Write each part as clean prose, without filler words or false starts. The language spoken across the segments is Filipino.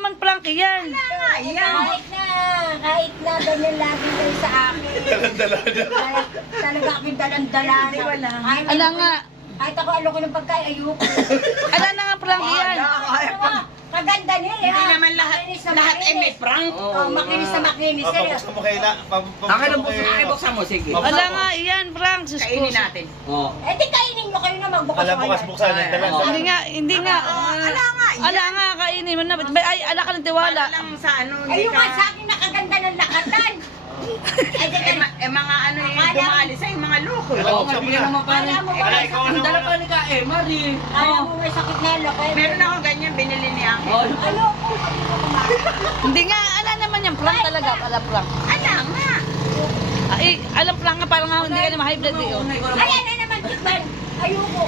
naman Frankie yan. Kahit na ganyan lagi kayo sa akin. Talaga aking dalandala. Ala nga. Kahit ako aloko ng pagkain, ayoko. Ala na nga Frankie yan. Maganda nila. Hindi naman lahat ay may prank. Makinis na makinis. Papabuksan mo kayo na. Akin ang buksan mo, sige. Ala nga yan Frank. Sus ko. Kainin natin. Oo. Eh di kainin nyo kayo na magbukas Alam bukas buksan. Hindi nga. Ala nga, Ala nga, kainin mo na. Ay, ala ka ng tiwala. Wala lang sa ano, Ayun hindi nga ka... sa akin nakaganda ng lakatan. mga ano yung dumali sa yung mga loko. Alam, buksan mo na. Kala mo ba? Ay, ikaw Ang na dala muna. pa ni Ka Mari. Kala mo may sakit na loko. Meron ako ganyan, binili niya. Ayoko. Hindi nga, ala naman yan. Frank talaga. Ala Frank. Ala nga. Ay, alam Frank nga, parang nga hindi ka na ma-high blood eh. Oh. Ayan na naman, tikman. Ayoko.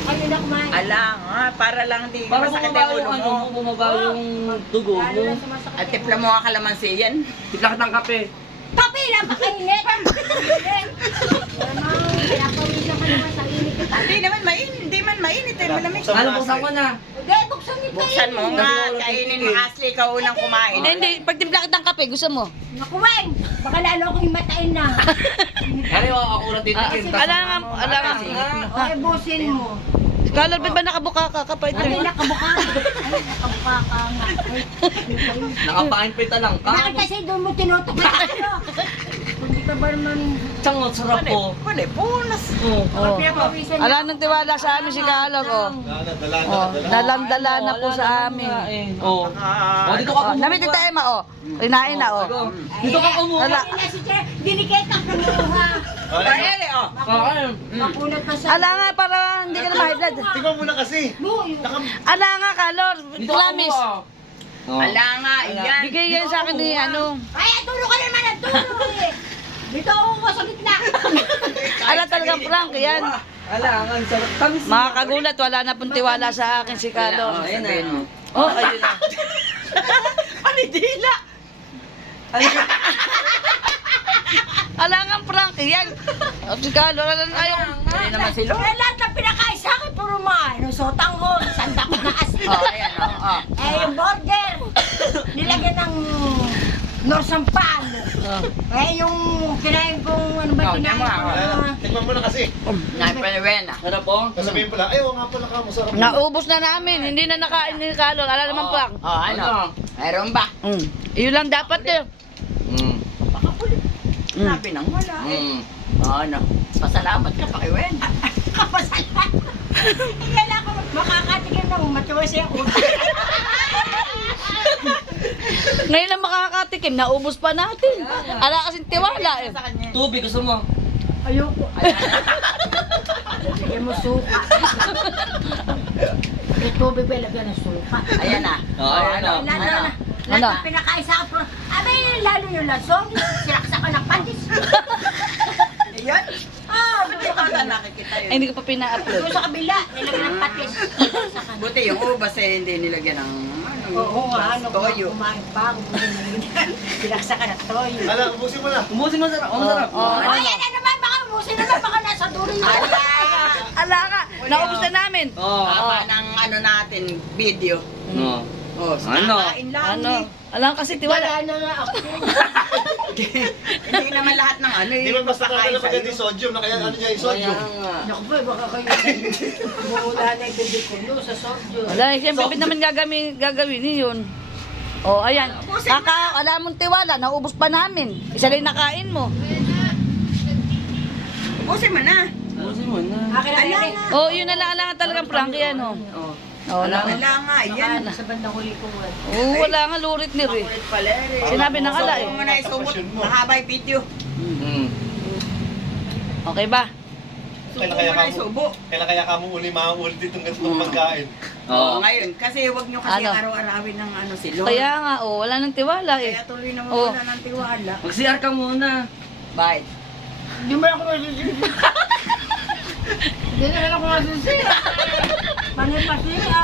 Kayo na kumain. Ala nga, para lang di Para masakit bumaba yung ulo yung ano, mo. bumaba yung dugo Lalo mo. na sumasakit. At tipla mo ang kalamansi yan. Tiplak ng kape. Papi lang, makainit. Pinapawisan ka naman sa init. Hindi man mainit eh, malamig. Buksan mo Ano, na, buksan Ashley. ko na. Hindi, buksan niyo kayo. Buksan mo nga, kainin mo. Ashley, ikaw unang kumain. Hindi, pag timpla kitang kape, gusto mo? Nakuwain. Baka lalo akong himatain na. Ano yung ako na titikin. Ala nga, ala nga. O, busin mo. Color ba nakabuka ka? Kapait Ay, rin. nakabuka. Ay, nakabuka ka nga. Ay, Nakapain pita lang ka. bakit kasi doon mo tinutok na ano? Hindi ka ba naman... Tsang sarap po. Wala, bonus. Oo. Oh. Pinapawisan niyo. Ala nang tiwala sa amin si Kalog. Oh. Oh, nalandala na po sa amin. Oo. Oh, dito ka Oh, namit ito Emma, oh. Kinain na, oh. Dito ka kumuha. Ala, Ay, na si Chair, dinikit ang kumuha. Paere, oh. Kakain. Mapunot pa sa... ala nga, para hindi ka na ma-high blood. Tingnan mo na kasi. Mo, yung... Ala nga, Kalor. Dito ka Promise. kumuha. Ala nga, yan. Bigay yan sa akin ni ano. Ay, tulo ka naman ang tulo eh. Dito ako sa gitna. Ala talagang prank, yan. Ala, ang sarap. Tamis. Mga kagulat, wala na pong tiwala sa akin si Kalor. Ayun na. Oh, ayun na. Panidila. Ala nga, prank, yan. Oh, si Kalor, ala na ayaw. Hindi naman sila. Eh, lahat ng pinakain sa akin, puro mga sotang ko, sanda ko na asin. Oh, ayan, oh. Eh, yung burger, nilagyan ng norsampan. Eh, yung kinain kong, ano ba Oh, kinain tama, ko? Tingnan mo na kasi. Naipanawena. Sarap po. Sasabihin pala, ay, oo nga pala ka, masarap. Naubos na namin, hindi na nakain ni Kalor. Ala naman prank. Oh, ano? Mayroon ba? Iyon lang dapat eh. Sabi nang wala eh. Ano? Pasalamat ka pa kay Wen. Kapasalan. Kailan ako makakatikim ng matuwa siya utak. Ngayon lang makakatikim, naubos pa natin. Ala kasing tiwala eh. Sa kanya. Tubig, gusto mo? Ayoko. Sige mo suka. May tubig ba ilagyan ng suka? Ayan na. Oh, ayan na. Lalo na. Ano? Lahat ng pinakain sa akin. Abay, lalo yung lasong. Sinaksa ka ng patis. Ayan. Buti Buti ka ka nakikita Ay, yun. hindi ko pa pina-upload. Doon sa kabila, nilagyan ng patis. Sa kanila. Buti yung ubas eh, hindi nilagyan ng ano. Oo nga, ano, Toyo. kumain pa. Sinaksa ka ng toyo. Ala, ubusin mo na. Umusin mo sarap. Oh, masarap. Ayan na naman, baka musin naman, baka nasa dulo yun. Ala nga, naubos na namin. Oo. Haba ng ano natin, video. Oo. Oh, Ano? kakain lang Ano? Ala kasi tiwala. Wala na nga ako. Hindi naman lahat ng ano Di ba basta kakain talaga maganda sa'yo. yung sodium, na kaya ano niya yung sodium. Naku ba, baka kayo mula na yung bibig ko no, sa sodyo. Wala, siyempre ba't naman gagawin yun. Oh, ayan. Wala mong tiwala, naubos pa namin. Isa lang nakain mo. Ubusin mo na. Umusin mo na. Akin na rin. Oh, yun na lang, alangan talagang prank yan, oh. Oh. Oh, Wala wala. nga, yan. Sa bandang huli ko. Oh, wala nga lurit ni Ri. Kulit pala eh. Sinabi ng ala eh. Huwag mo na isumot. Mahaba yung video. Okay ba? Kailan Huwag kaya mo na ka mo, isubo. kailan kaya ka mo uli mauulit itong ganitong pagkain? Oo, ngayon. Kasi huwag nyo kasi Ano? araw-arawin ng ano si Lord. Kaya nga, oh, wala nang tiwala eh. Kaya tuloy na Oh. mawala ng tiwala. Mag-CR ka muna. Bye. Hindi mo ako masisira. Hindi na ako masisira. Panay pa siya.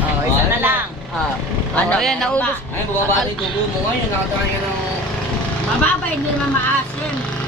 Oh, isa na lang. Oh, Ano, ayan, meron naubos. pa? Ay, bababa na yung dugo mo ngayon. Nakatayin ka ng... Mababa, hindi naman maasim.